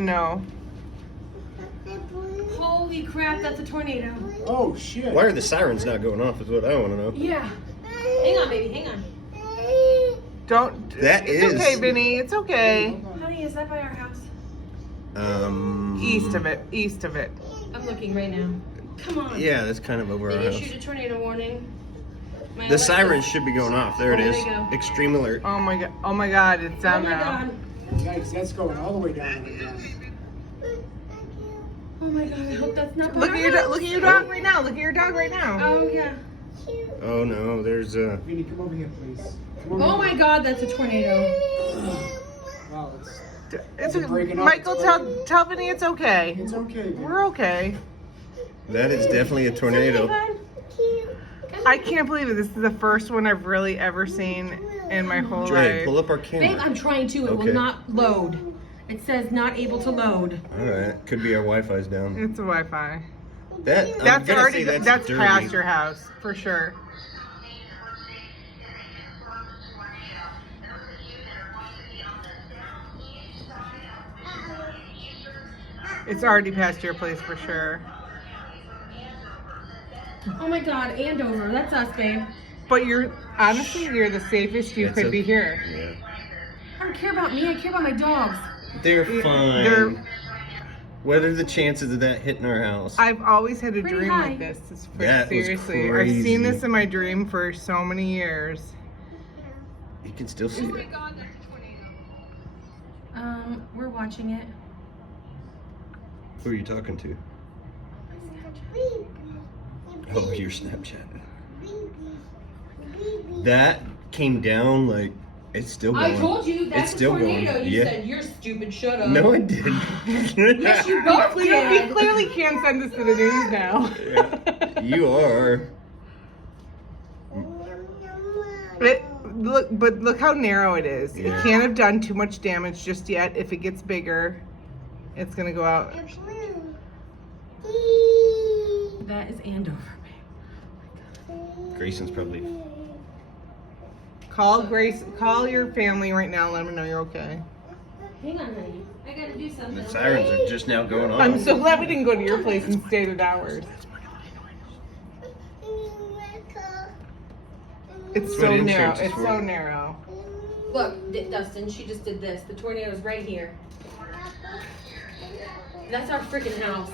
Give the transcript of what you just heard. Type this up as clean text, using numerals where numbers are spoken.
No. Holy crap, that's a tornado. Oh, shit. Why are the sirens not going off is what I want to know. Yeah. Hang on, baby, hang on. Don't. That it's is- okay, Vinny. It's okay. Honey, is that by our house? East of it. East of it. I'm looking right now. Come on. Yeah, that's kind of over our They house. issued a tornado warning. My The Alexa- sirens should be going off. There it There is. they go. Extreme alert. Oh my god. Oh my god. It's Oh down my now. god. Yikes, that's going all the way down. Oh my god, I hope that's not by Look our at your house. look at your dog right now. Look at your dog right now. Oh yeah. Oh no, there's Vinny, come over here, please. Come over Oh my here. god, that's a tornado. Wow, it's It's Is it breaking up? Michael, It's tell breaking. tell Vinny it's okay. okay, Vinny. We're okay. that is definitely a tornado. I can't believe it. This is the first one I've really ever seen in my whole Dre, life. pull up our Babe, camera. I'm trying to. It Okay. will not load. It says not able to load. All right, could be our Wi-Fi's down. It's a Wi-Fi. That I'm That's gonna already say that's dirty. past your house for sure. It's already past your place for sure. Oh my god, Andover. That's us, babe. But you're honestly you're the safest you It's could a- be here. Yeah, I don't care about me. I care about my dogs. they're fine. They're- What are the chances of that hitting our house? I've always had a Pretty dream high. like this. It's That was seriously. I've crazy. seen this in my dream for so many years. You can still see it. We're watching it. Who are you talking to? Oh, your Snapchat. That came down like it's still going. I told you that's It's still a tornado. going. You Yeah. said you're stupid. Shut up. No, I didn't. Yes, you both We did. clearly can't send this to the news now. Yeah. You are. Look how narrow it is. Yeah. It can't have done too much damage just yet. If it gets bigger, it's gonna go out. That is Andover, babe. Grayson's probably. Call Grace. Call your family right now. And let them know you're okay. Hang on, honey. I gotta do something. The sirens are just now going off. I'm so glad we didn't go to your place and stayed at ours. It's That's so what narrow. insurance is It's for. so narrow. Look, Dustin, she just did this. The tornado's right here. That's our freaking house.